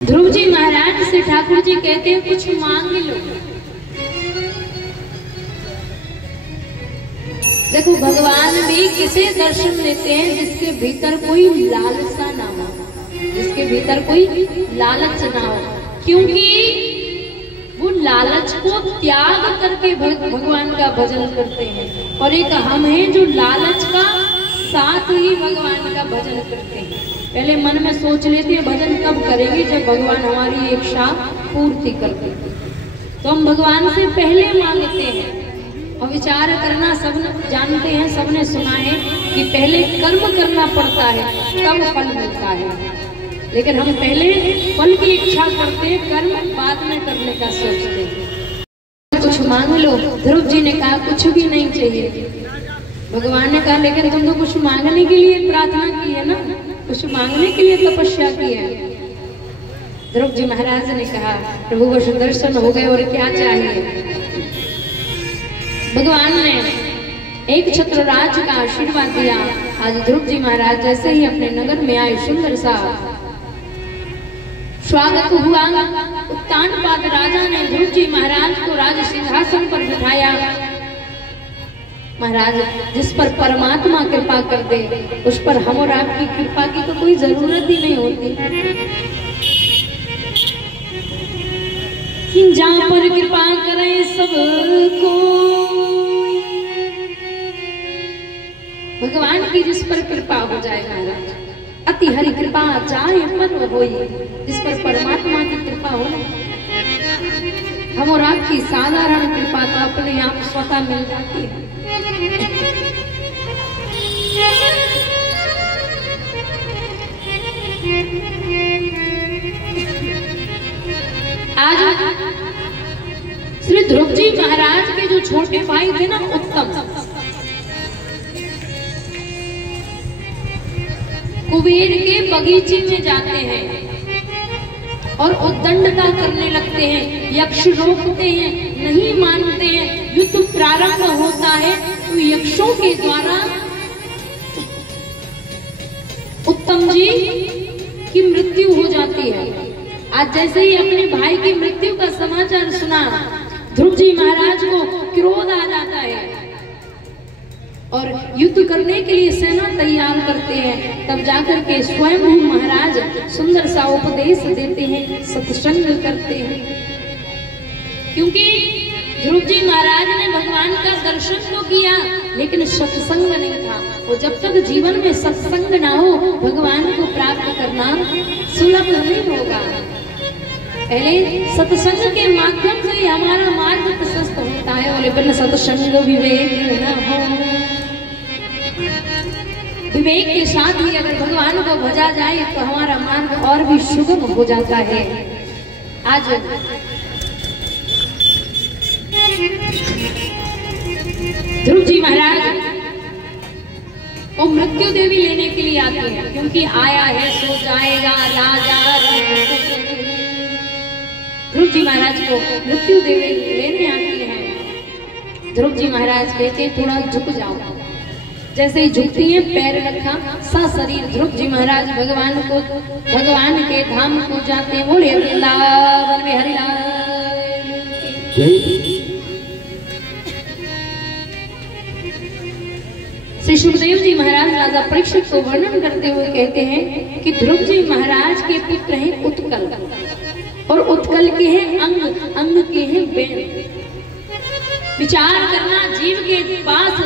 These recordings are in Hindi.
ध्रुव जी महाराज से ठाकुर जी कहते हैं कुछ मांग लो। देखो भगवान भी किसे दर्शन देते हैं जिसके भीतर कोई लालसा ना हो, जिसके भीतर कोई लालच ना हो, क्योंकि वो लालच को त्याग करके भगवान का भजन करते हैं। और एक हम हैं जो लालच का साथ ही भगवान का भजन करते हैं। पहले मन में सोच लेते हैं भजन कब करेंगे, जब भगवान हमारी इच्छा पूर्ति कर देते। तो हम भगवान से पहले मांगते हैं। और विचार करना सब जानते हैं, सबने सुना है कि पहले कर्म करना पड़ता है तब फल मिलता है। लेकिन हम पहले फल की इच्छा करते हैं, कर्म बाद में करने का सोचते हैं। कुछ मांग लो। ध्रुव जी ने कहा कुछ भी नहीं चाहिए। भगवान ने कहा लेकिन तुम तो कुछ मांगने के लिए प्रार्थना की है ना, कुछ मांगने के लिए तपस्या की है। ध्रुव जी महाराज ने कहा प्रभु को दर्शन हो गए और क्या चाहिए। भगवान ने एक छत्र राज का आशीर्वाद दिया। आज ध्रुव जी महाराज जैसे ही अपने नगर में आए, सुंदर सा स्वागत हुआ। उत्तानपाद राजा ने ध्रुव जी महाराज को राज सिंहासन पर बिठाया। महाराज जिस पर परमात्मा कृपा कर दे उस पर हम और आपकी कृपा की तो कोई जरूरत ही नहीं होती। जहाँ पर कृपा करें सबको, भगवान की जिस पर कृपा हो जाए महाराज, अति हरि कृपा चाहे पर होई, जिस पर परमात्मा की कृपा हो। हम और आपकी साधारण कृपा तो अपने आप स्वतः मिल जाती है। आज श्री ध्रुव जी महाराज के जो छोटे भाई थे ना उत्तम, कुबेर के बगीचे में जाते हैं और उद्दंडता करने लगते हैं। यक्ष रोकते हैं, नहीं मानते हैं। युद्ध प्रारंभ होता है तो यक्षों के द्वारा उत्तम जी की मृत्यु हो जाती है। आज जैसे ही अपने भाई की मृत्यु का समाचार सुना, ध्रुव जी महाराज को क्रोध आ जाता है और युद्ध करने के लिए सेना तैयार करते हैं। तब जाकर के स्वयं महाराज सुंदर सा उपदेश देते हैं, सत्संग करते हैं। क्योंकि ध्रुव जी महाराज ने भगवान का दर्शन तो किया लेकिन सत्संग नहीं था। वो जब तक जीवन में सत्संग ना हो भगवान को प्राप्त करना सुलभ नहीं होगा। पहले सत्संग के माध्यम से हमारा मार्ग प्रशस्त होता है। बोले बिन सत्संग विवेक न हो। विवेक के साथ ही अगर भगवान को भजा जाए तो हमारा मार्ग और भी सुगम हो जाता है। आज ध्रुव जी महाराज वो मृत्यु देवी लेने के लिए आते हैं, क्योंकि आया है सो जाएगा राजा। ध्रुव जी महाराज को मृत्यु देवी लेने आती है। ध्रुव जी महाराज कहते थोड़ा झुक जाओ। जैसे ही झुकती है पैर रखा सा शरीर ध्रुव जी महाराज भगवान के धाम को जाते हैं। बोले वृंदावन में हरिलाल। श्री सुखदेव जी महाराज राजा परीक्षित को वर्णन करते हुए कहते हैं कि ध्रुव जी महाराज के पुत्र हैं उत्कल, और उत्कल के हैं अंग, अंग के हैं बेन। विचार करना, जीव के पास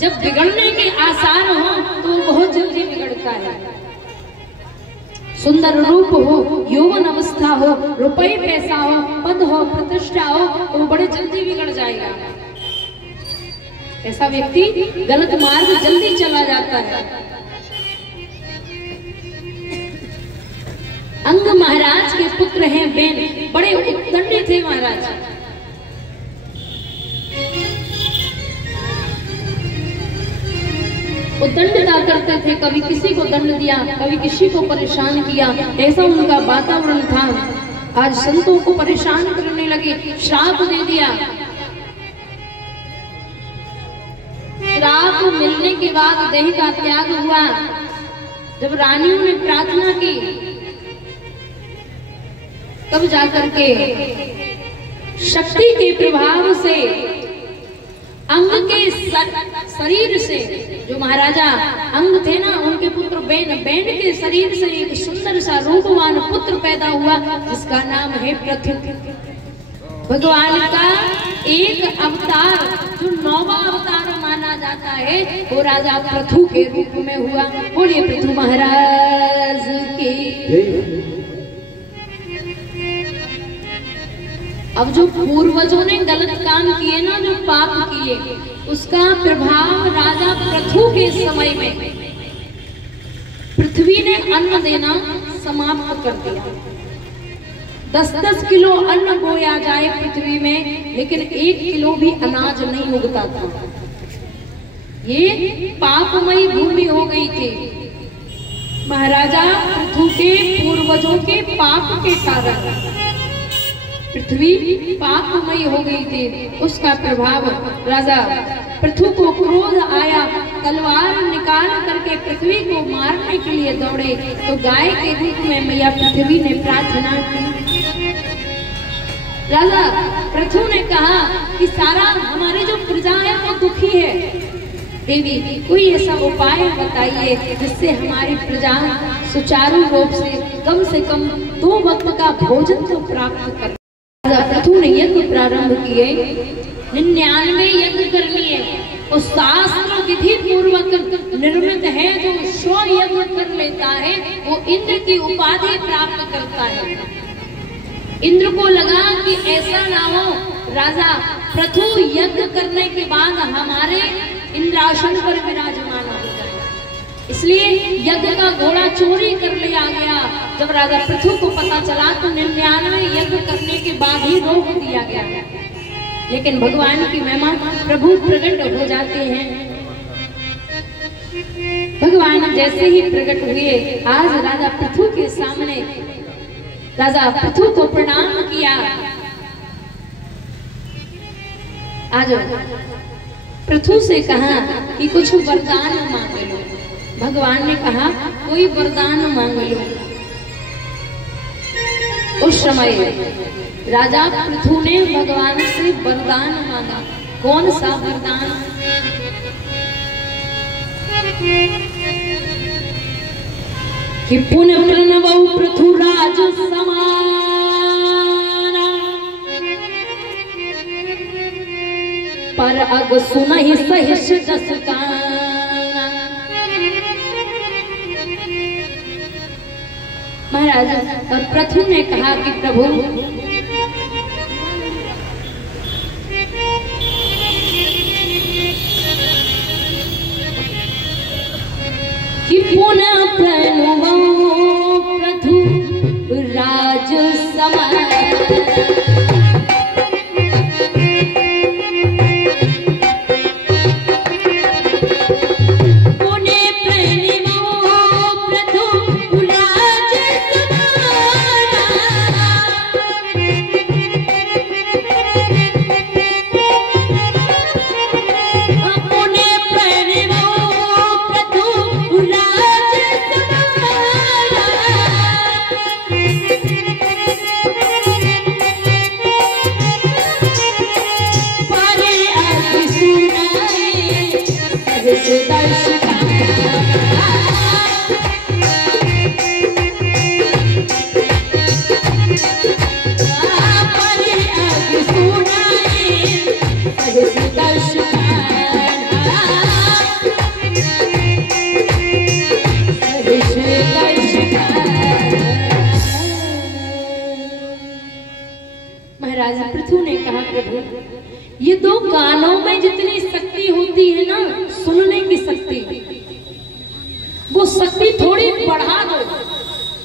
जब बिगड़ने के आसार हो तो बहुत जल्दी बिगड़ता है। सुंदर रूप हो, यौवन अवस्था हो, रुपए पैसा हो, पद हो, प्रतिष्ठा हो तो बड़े जल्दी बिगड़ जाएगा। ऐसा व्यक्ति गलत मार्ग जल्दी चला जाता है। अंग महाराज के पुत्र हैं बेन, बड़े उद्दंडी थे महाराज। उद्दंडता करते थे, कभी किसी को दंड दिया, कभी किसी को परेशान किया, ऐसा उनका वातावरण था। आज संतों को परेशान करने लगे, श्राप दे दिया। श्राप मिलने के बाद देह का त्याग हुआ। जब रानियों ने प्रार्थना की तब जाकर के शक्ति के प्रभाव से अंग के शरीर से, जो महाराजा अंग थे ना, उनके पुत्र बैन के शरीर से एक सुंदर सा रूपवान पुत्र पैदा हुआ जिसका नाम है पृथु। भगवान का एक अवतार जो 9वां अवतार माना जाता है वो राजा पृथु के रूप में हुआ। बोलिए पृथु महाराज की। अब जो पूर्वजों ने गलत काम किए ना, जो पाप किए, उसका प्रभाव राजा पृथु के समय में पृथ्वी ने अन्न देना समाप्त कर दिया। 10-10 किलो अन्न बोया जाए पृथ्वी में, लेकिन 1 किलो भी अनाज नहीं उगता था। ये पापमयी भूमि हो गई थी। महाराजा पृथु के पूर्वजों के पाप के कारण पृथ्वी पापमयी हो गई थी। उसका प्रभाव राजा पृथु को क्रोध आया, तलवार निकाल करके पृथ्वी को मारने के लिए दौड़े तो गाय के रूप में मैया पृथ्वी ने प्रार्थना की। राजा पृथु ने कहा कि सारा हमारे जो प्रजा है वो दुखी है, देवी कोई ऐसा उपाय बताइए जिससे हमारी प्रजा सुचारू रूप से कम 2 वक्त का भोजन तो प्राप्त कर। पृथु ने यज्ञ प्रारंभ किए, 99 यज्ञ करनी है। वो शास्त्र विधि पूर्वक निर्मित है। जो 100 यज्ञ कर लेता है वो इंद्र की उपाधि प्राप्त करता है। इंद्र को लगा कि ऐसा ना हो राजा पृथु यज्ञ करने के बाद हमारे इंद्रासन पर विराजमान हो जाए, इसलिए यज्ञ का घोड़ा चोरी कर लिया गया। जब राजा पृथु को पता चला तो 99 यज्ञ करने के बाद ही रोक दिया गया। लेकिन भगवान की महिमा, प्रभु प्रकट हो जाते हैं। भगवान जैसे ही प्रकट हुए, आज राजा पृथु के सामने राजा पृथु को प्रणाम किया। आज पृथु से कहा कि कुछ वरदान मांग लो। भगवान ने कहा कोई वरदान मांग लो। उस समय राजा पृथु ने भगवान से वरदान मांगा। कौन सा वरदान? कि पुनः प्रणवौ पृथुराज समाना पर अग सुनहि सहिष जस काना। महाराज और पृथु ने कहा कि प्रभु कि पुनः प्रणवौ पृथु राज समाना पृथु ने कहा प्रभु ये 2 कानों में जितनी शक्ति होती है ना, सुनने की शक्ति, वो शक्ति थोड़ी बढ़ा दो।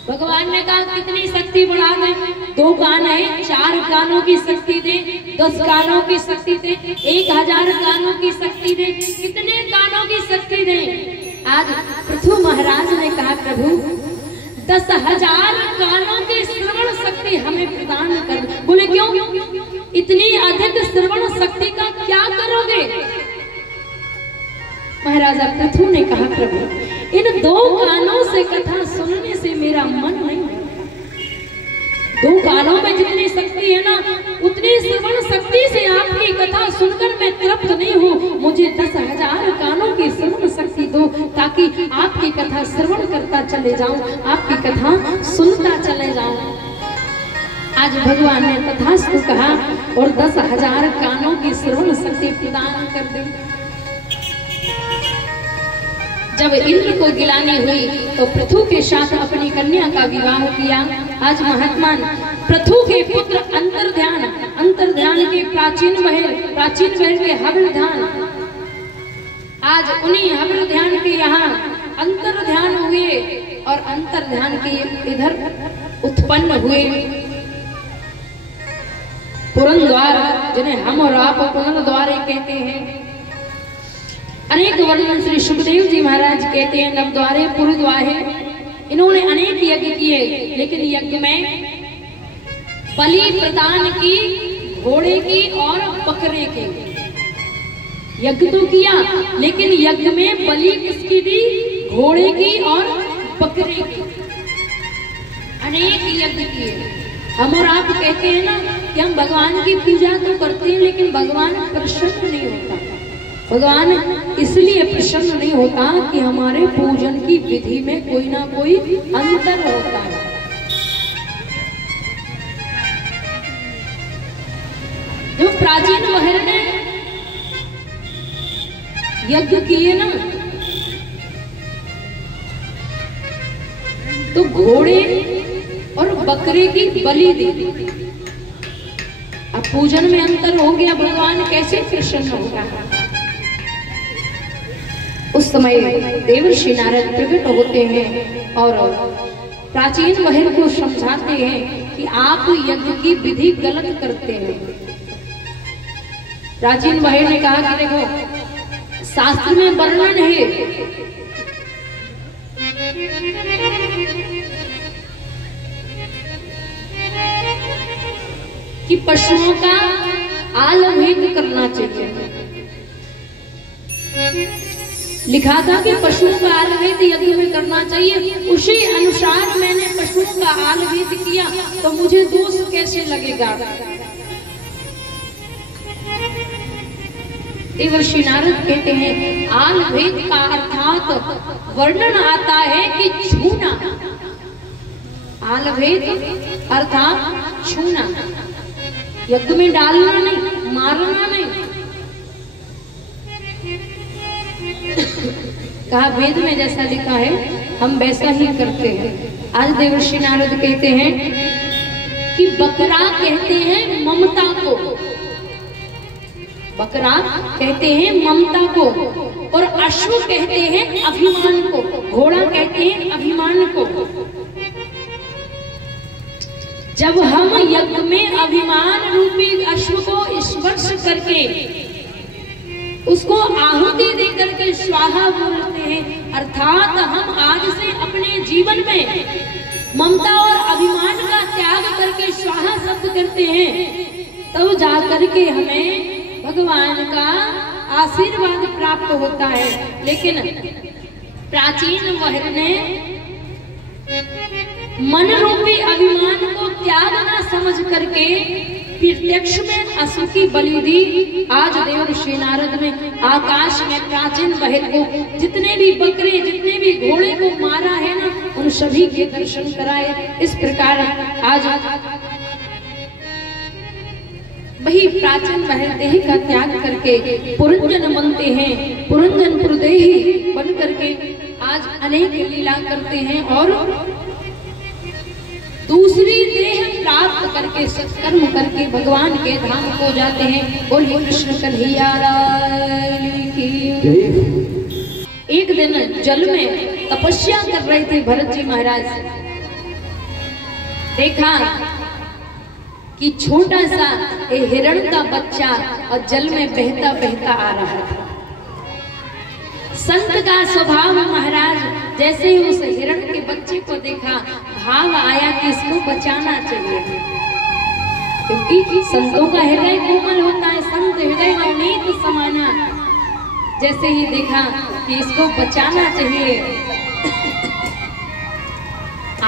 भगवान ने कहा कितनी शक्ति बढ़ा दे? 2 कान है, 4 कानों की शक्ति दे, 10 कानों की शक्ति दे, 1000 कानों की शक्ति दे, कितने कानों की शक्ति दे? आज पृथु महाराज ने कहा प्रभु 10,000 कानों की श्रवण शक्ति हमें प्रदान कर। बोले क्यों? इतनी अधिक श्रवण शक्ति का क्या करोगे? महाराजा पृथु ने कहा प्रभु इन 2 कानों से कथा सुनने से मेरा मन नहीं, दो कानों में जितनी शक्ति है ना, उतनी श्रवण शक्ति से आपकी कथा सुनकर मैं तृप्त नहीं हूँ। मुझे 10,000 कानों की श्रवण शक्ति दो, ताकि आपकी कथा श्रवण करता चले जाऊं, आपकी कथा सुनता चले जाऊं। आज भगवान ने तथास्तु कहा और 10,000 कानों की श्रवण शक्ति प्रदान कर दी। जब इंद्र को गिलानी हुई तो पृथु के साथ अपनी कन्या का विवाह किया। आज महात्मा पृथु के पुत्र अंतर्ध्यान के प्राचीन महल के हव्य ध्यान, आज उन्हीं हव्य ध्यान के यहाँ अंतर्ध्यान हुए और अंतर्ध्यान के इधर उत्पन्न हुए पुरंद्वार, जिन्हें हम और आप पुनर्द्वारे कहते हैं। अनेक वर्णन श्री सुखदेव जी महाराज कहते हैं नवद्वारे पुरद्वारे। इन्होंने अनेक यज्ञ किए, लेकिन यज्ञ में बलि प्रदान की घोड़े की और बकरे की। यज्ञ तो किया, लेकिन यज्ञ में बलि किसकी दी? घोड़े की और बकरे की। अनेक यज्ञ किए। हम और आप कहते हैं ना कि हम भगवान की पूजा तो करते हैं, लेकिन भगवान प्रसन्न नहीं होता। भगवान इसलिए प्रसन्न नहीं होता कि हमारे पूजन की विधि में कोई ना कोई अंतर होता है। जो प्राचीन महल ने यज्ञ किए ना, तो घोड़े और बकरे की बलि दी। अब पूजन में अंतर हो गया, भगवान कैसे प्रसन्न होगा? उस समय देवर्षि नारद प्रकट होते हैं और प्राचीन महल को समझाते हैं कि आप यज्ञ की विधि गलत करते हैं। प्राचीन महल ने कहा कि देखो, शास्त्र में वर्णन है कि पशुओं का आलभेद करना चाहिए। लिखा था कि पशुओं का आलभेद यज्ञ में करना चाहिए, उसी अनुसार मैंने पशुओं का आलभेद किया, तो मुझे दोष कैसे लगेगा? देवर्षि नारद कहते हैं आलभेद का अर्थात वर्णन आता है कि छूना। आलभेद अर्थात छूना, यज्ञ में डालना नहीं, मारना नहीं। कहा वेद में जैसा लिखा है हम वैसा ही करते हैं। आज देवर्षि नारद कहते हैं कि बकरा कहते हैं ममता को, बकरा कहते हैं ममता को, और अश्व कहते हैं अभिमान को, घोड़ा कहते हैं अभिमान को। जब हम यज्ञ में अभिमान रूपी अश्व को स्पर्श करके उसको आहुति देकर के स्वाहा बोलते हैं, अर्थात हम आज से अपने जीवन में ममता और अभिमान का त्याग करके स्वाहा शब्द करते हैं, तब जाकर के हमें भगवान का आशीर्वाद प्राप्त होता है। लेकिन प्राचीन महल ने मन रूपी अभिमान को त्याग न समझ करके प्रत्यक्ष में अश्व की बलि दी। आज देवर्षि नारद ने आकाश में प्राचीन महल को जितने भी बकरे, जितने भी घोड़े को मारा है ना, उन सभी के दर्शन कराए। इस प्रकार आज वही प्राचीन महल देह का त्याग करके पुरंजन बनते हैं, पुरंजन पुरदेही बन करके आज अनेक लीला करते हैं और दूसरी देह प्राप्त करके सत्कर्म करके भगवान के धाम को जाते हैं। बोलिए कृष्ण कन्हैया लाल की। एक दिन जल में तपस्या कर रहे थे भरत जी महाराज। देखा कि छोटा सा हिरण का बच्चा और जल में बहता बहता आ रहा था। संत का स्वभाव महाराज, जैसे ही उस हिरण के बच्चे को देखा भाव आया कि इसको बचाना चाहिए, क्योंकि संतों का हृदय कोमल होता है, संत हृदय नवनीत समाना। जैसे ही देखा कि इसको बचाना चाहिए,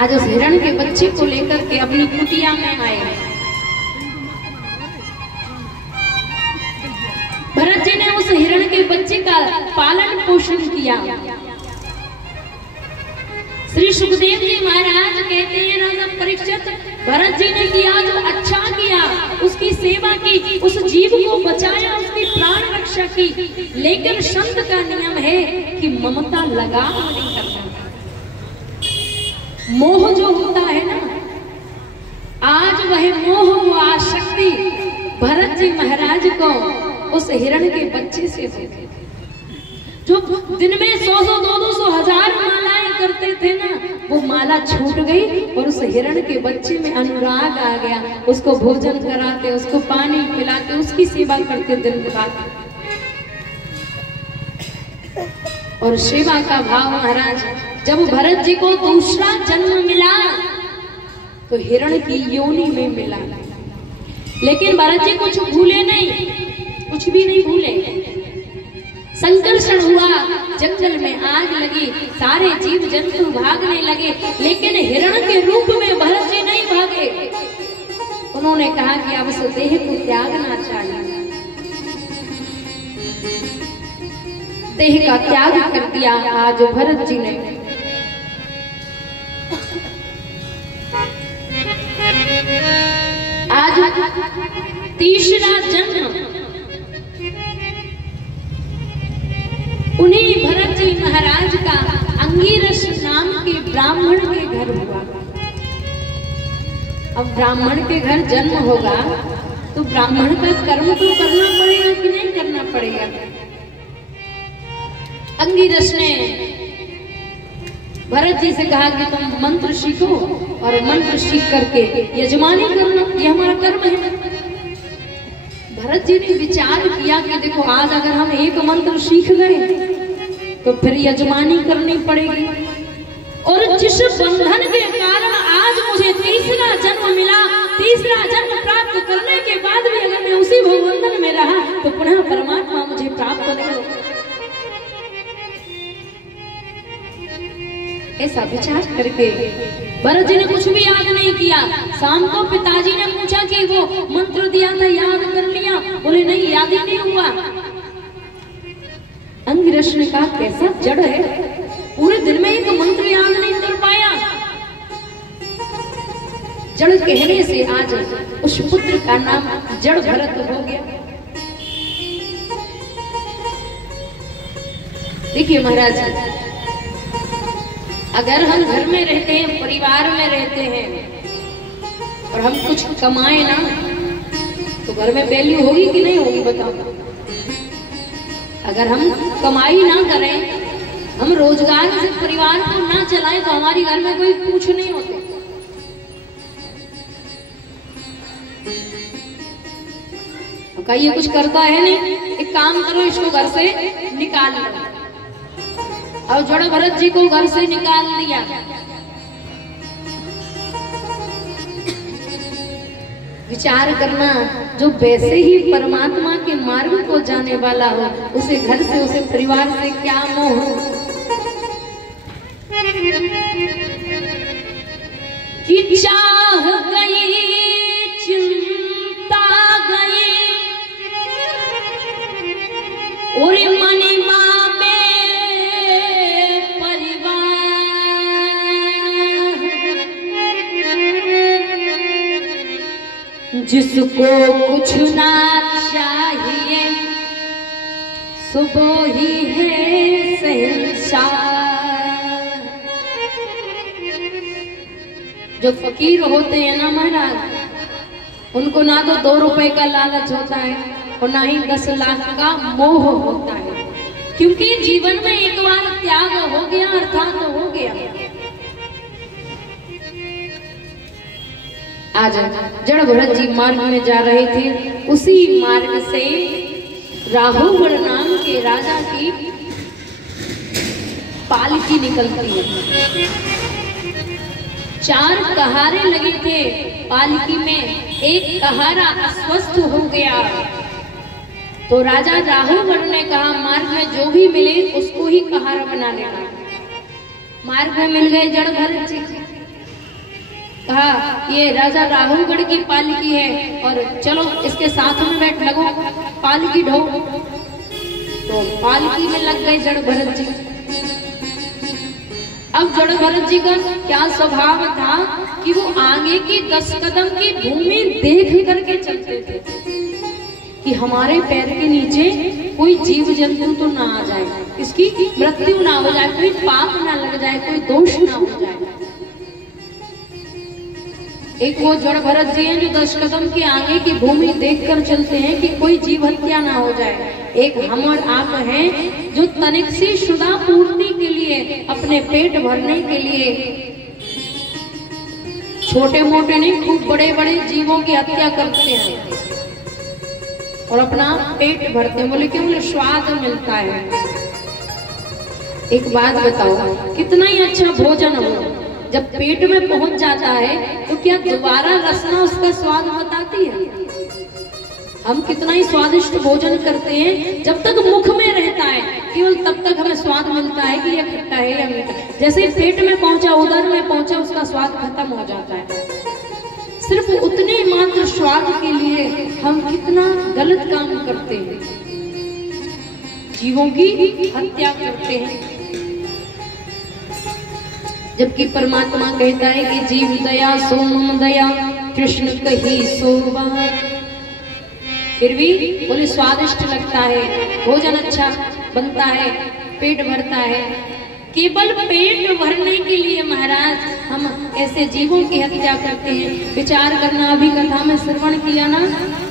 आज उस हिरण के बच्चे को लेकर के अपनी कुटिया में आए। भरत जी ने उस हिरण के बच्चे का पालन पोषण किया। श्री सुखदेव जी महाराज कहते हैं राजा परीक्षित, भरत जी ने किया जो अच्छा किया, उसकी सेवा की, उस जीव को बचाया, उसकी प्राण रक्षा की, लेकिन संत का नियम है कि ममता लगाव नहीं करना। मोह जो होता है ना, आज वह मोह वो आसक्ति भरत जी महाराज को उस हिरण के बच्चे से होती, जो दिन में 100-100, 200, 1000 मालाएं करते थे ना, वो माला छूट गई और उस हिरण के बच्चे में अनुराग आ गया। उसको भोजन कराते, उसको पानी पिलाते, उसकी सेवा करते दिन रात। और सेवा का भाव महाराज, जब भरत जी को दूसरा जन्म मिला तो हिरण की योनि में मिला, लेकिन भरत जी कुछ भूले नहीं, कुछ भी नहीं भूले। संकर्षण हुआ, जंगल में आग लगी, सारे जीव जंतु भागने लगे, लेकिन हिरण के रूप में भरत जी नहीं भागे। उन्होंने कहा कि अब इस देह को त्यागना चाहिए। देह का त्याग कर दिया आज भरत जी ने। आज तीसरा जन्म उन्हीं भरत जी महाराज का अंगिरस नाम के ब्राह्मण के घर हुआ। अब ब्राह्मण के घर जन्म होगा तो ब्राह्मण का कर्म तो करना पड़ेगा कि नहीं करना पड़ेगा। अंगिरस ने भरत जी से कहा कि तुम मंत्र सीखो और मंत्र सीख करके यजमानी करना, ये हमारा कर्म है। भरत जी ने विचार किया कि देखो आज अगर हम एक मंत्र सीख गए तो फिर यजमानी करनी पड़ेगी, और जिस बंधन के कारण आज मुझे तीसरा जन्म मिला, तीसरा जन्म प्राप्त करने के बाद भी अगर मैं उसी भवबंधन में रहा तो पुनः परमात्मा मुझे प्राप्त नहीं होगा। ऐसा विचार करके भरत जी ने कुछ भी याद नहीं किया। शाम को पिताजी ने पूछा कि वो मंत्र दिया था याद कर लिया? बोले नहीं, याद ही नहीं हुआ। अंगिरस ने कहा कैसा जड़ है, पूरे दिन में एक मंत्र याद नहीं कर पाया। जड़ कहने से आज उस पुत्र का नाम जड़ भरत हो गया। देखिए महाराज, अगर हम घर में रहते हैं, परिवार में रहते हैं और हम कुछ कमाए ना तो घर में वैल्यू होगी कि नहीं होगी बताओ। अगर हम कमाई ना करें, हम रोजगार से परिवार को ना चलाएं तो हमारी घर में कोई पूछ नहीं होते। तो कहिए कुछ करता है नहीं, एक काम करो इसको घर से निकाल लो। और जड़ भरत जी को घर से निकाल दिया। विचार करना, जो वैसे ही परमात्मा के मार्ग को जाने वाला हो, उसे घर से, उसे परिवार से क्या मोह। कि चाह गई, चिंता गई, और मनी जिसको कुछ ना चाहिए सुबह ही है शहंशाह। जो फकीर होते हैं ना महाराज, उनको ना तो 2 रुपए का लालच होता है और ना ही 10 लाख का मोह होता है, क्योंकि जीवन में एक बार त्याग हो गया अर्थात तो हो गया। आज जड़ भरत जी मार्ग में जा रहे थे, उसी मार्ग से राहुगढ़ नाम के राजा की पालकी निकलती है। 4 कहारे लगे थे पालकी में, एक कहारा अस्वस्थ हो गया तो राजा राहुगढ़ ने कहा मार्ग में जो भी मिले उसको ही कहारा बना लेना। मार्ग में मिल गए जड़ भरत जी, कहा ये राजा राहुलगढ़ की पालकी है और चलो इसके साथ में बैठ लगो, पालकी ढो। तो पालकी में लग गए जड़ भरत जी। अब जड़ भरत जी का क्या स्वभाव था कि वो आगे की 10 कदम की भूमि देख करके चलते थे कि हमारे पैर के नीचे कोई जीव जंतु तो ना आ जाए, इसकी मृत्यु ना हो जाए, कोई पाप ना लग जाए, कोई दोष ना हो जाए। एक वो जड़ भरत जी हैं जो 10 कदम के आगे की भूमि देखकर चलते हैं कि कोई जीव हत्या ना हो जाए। एक हम और आप हैं जो तनिक सी शुदा पूर्ति के लिए, अपने पेट भरने के लिए छोटे मोटे नहीं खूब बड़े बड़े जीवों की हत्या करते हैं और अपना पेट भरते हैं। बोले क्यों? बोले स्वाद मिलता है। एक बात बताओ, कितना ही अच्छा भोजन हो, जब पेट में पहुंच जाता है तो क्या दोबारा रसना उसका स्वाद बताती है? हम कितना ही स्वादिष्ट भोजन करते हैं, जब तक मुख में रहता है केवल तब तक हमें स्वाद मिलता है कि यह खट्टा है या मीठा। जैसे ही पेट में पहुंचा, उदर में पहुंचा, उसका स्वाद खत्म हो जाता है। सिर्फ उतने मात्र स्वाद के लिए हम कितना गलत काम करते हैं, जीवों की हत्या करते हैं। जबकि परमात्मा कहता है कि जीव दया सो मम दया, कृष्ण कही सो बार। फिर भी बोले स्वादिष्ट लगता है, भोजन अच्छा बनता है, पेट भरता है। केवल पेट भरने के लिए महाराज हम ऐसे जीवों की हत्या करते हैं। विचार करना, अभी कथा में श्रवण किया ना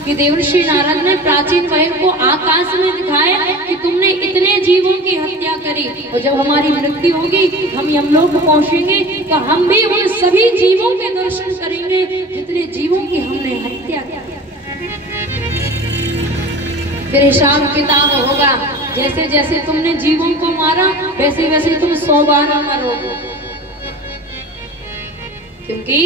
कि देवर्षि नारद ने प्राचीन वैर को आकाश में दिखाया कि तुमने इतने जीवों की हत्या करी, और जब हमारी मृत्यु होगी, हम यमलोक पहुंचेंगे तो हम भी उन सभी जीवों के दर्शन करेंगे जितने जीवों की हमने हत्या की। फिर हिसाब किताब होगा, जैसे जैसे तुमने जीवों को मारा वैसे वैसे तुम 100 बार मरोगे। क्योंकि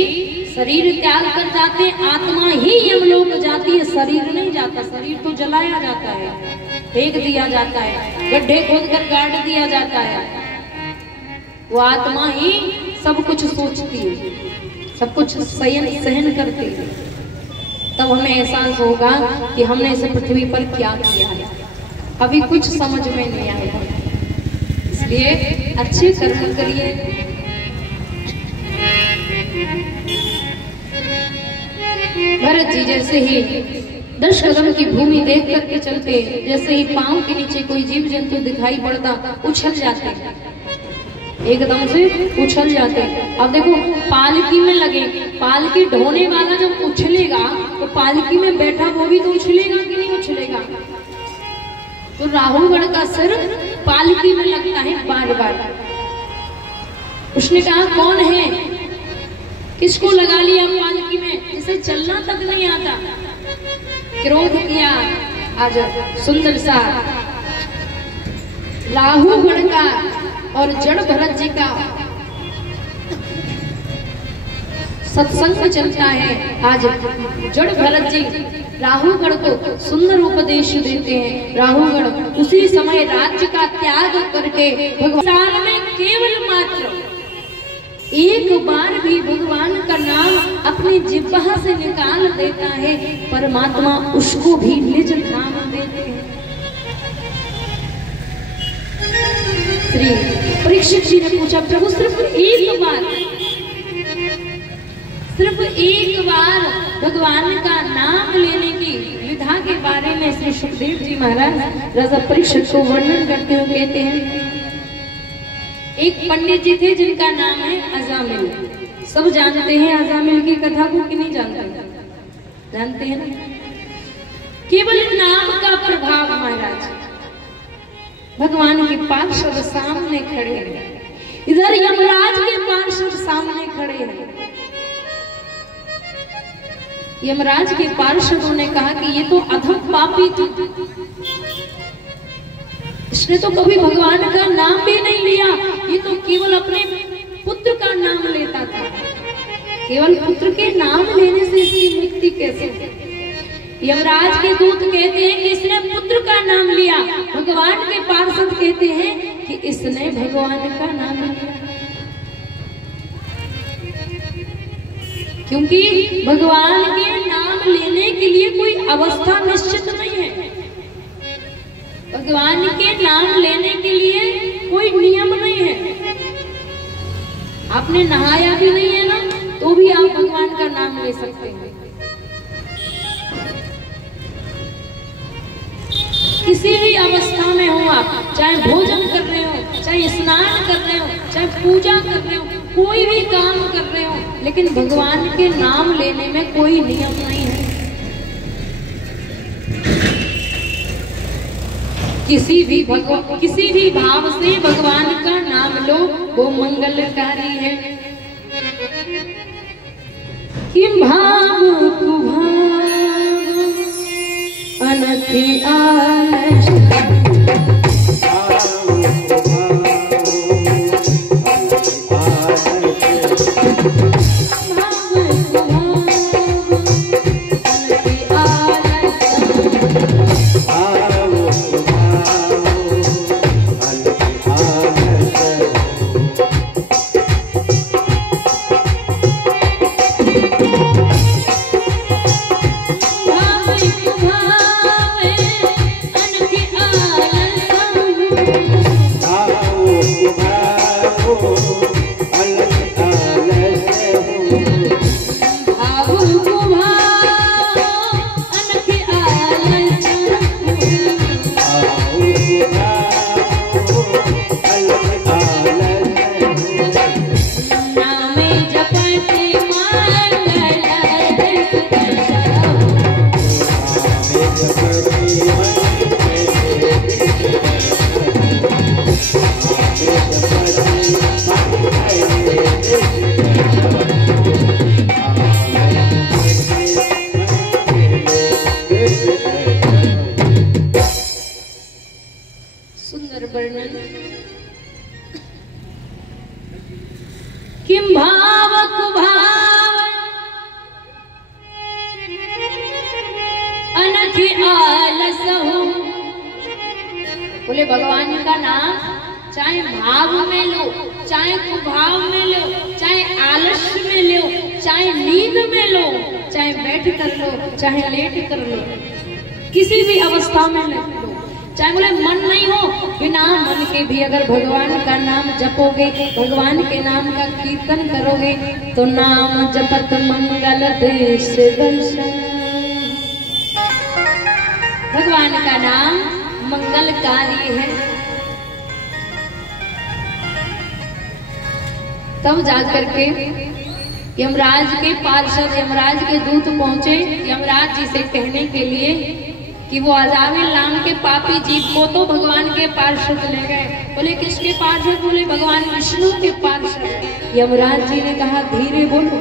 शरीर त्याग कर जाते, आत्मा ही यमलोक जाती है, शरीर नहीं जाता। शरीर तो जलाया जाता है, फेंक दिया जाता है, गड्ढे खोदकर गाड़ दिया जाता है। वो आत्मा ही सब कुछ सोचती है, सब कुछ सहन करती है। तब हमें एहसास होगा कि हमने इस पृथ्वी पर क्या किया है। अभी कुछ समझ में नहीं आएगा, इसलिए अच्छे कर्म करिए। भरत जी जैसे ही 10 कदम की भूमि देख करके चलते, जैसे ही पांव के नीचे कोई जीव जंतु दिखाई पड़ता, उछल जाते, एकदम से उछल जाते। अब देखो पालकी में लगे, पालकी ढोने वाला जब उछलेगा तो पालकी में बैठा वो भी तो उछलेगा कि नहीं उछलेगा? तो राहुलगढ़ का सिर पालकी में लगता है बार बार। उसने कहा कौन है, किसको लगा लिया पालकी में, जिसे चलना तक नहीं आता? क्रोध किया। आज सुंदर सा राहुलगढ़ का और जड़ भरत जी का सत्संग चलता है। आज जड़ भरत जी राहुलगढ़ को सुंदर उपदेश देते हैं। राहुलगढ़ उसी समय राज्य का त्याग करके भगवान में केवल मात्र एक बार भी भगवान का नाम अपनी जिह्वा से निकाल देता है, परमात्मा उसको भी निज धाम देते हैं। श्री परीक्षित जी ने पूछा, प्रभु सिर्फ एक बार भगवान का नाम लेने की विधा के बारे में श्री सुखदेव जी महाराज राजा परीक्षित को वर्णन करते हुए कहते हैं, एक पंडित जी थे जिनका नाम है अजामिल। सब जानते हैं अजामिल की कथा को कि नहीं जानते? जानते हैं ना? केवल नाम का प्रभाव महाराज, भगवान के पार्षद सामने खड़े हैं, इधर यमराज के पार्षद सामने खड़े हैं। यमराज के पार्षदों ने कहा कि ये तो अधम पापी था, इसने तो कभी भगवान का नाम भी नहीं लिया, ये तो केवल अपने पुत्र का नाम लेता था। केवल पुत्र के नाम लेने से इसकी मुक्ति कैसे? यमराज के दूत कहते हैं कि इसने पुत्र का नाम लिया, भगवान के पार्षद कहते हैं कि इसने भगवान का नाम लिया। क्योंकि भगवान के नाम लेने के लिए कोई अवस्था निश्चित नहीं है। भगवान के नाम लेने के लिए कोई नियम नहीं है। आपने नहाया भी नहीं है ना, तो भी आप भगवान का नाम ले सकते हैं। किसी भी अवस्था में हो आप, चाहे भोजन कर रहे हो, चाहे स्नान कर रहे हो, चाहे पूजा कर रहे हो, कोई भी काम कर रहे हो, लेकिन भगवान के नाम लेने में कोई नियम नहीं है। किसी भी भाव से भगवान का नाम लो, वो मंगलकारी है। किम भाव कुभाव अनथि आलस किम भाव कुभाव अनथि आलसहु। बोले भगवान का नाम चाहे भाव में लो, चाहे कुभाव में लो, चाहे आलस्य में लो, चाहे नींद में लो, चाहे बैठ कर लो, चाहे लेट कर लो, किसी भी अवस्था में लो। चाहे बोले मन नहीं हो, बिना मन के भी अगर भगवान का नाम जपोगे, भगवान के नाम का कीर्तन करोगे, तो नाम जपत मंगल देश दर्शन। भगवान का नाम मंगलकारी है। तब जाकर के यमराज के पार्षद, यमराज के दूत पहुंचे यमराज जी से कहने के लिए कि वो अजामिल नाम के पापी जीव को तो भगवान के पार्षद ले गए। बोले किसके पार्षद? बोले भगवान विष्णु के पार्षद। यमराज जी ने कहा धीरे बोलो,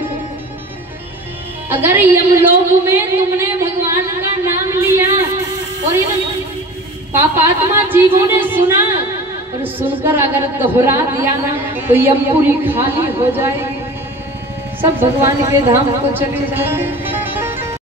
अगर यमलोक में तुमने भगवान का नाम लिया और इन पापात्मा जीवों ने सुना और सुनकर अगर दोहरा दिया ना, तो यमपुरी खाली हो जाएगी, सब भगवान के धाम को चले जाएंगे।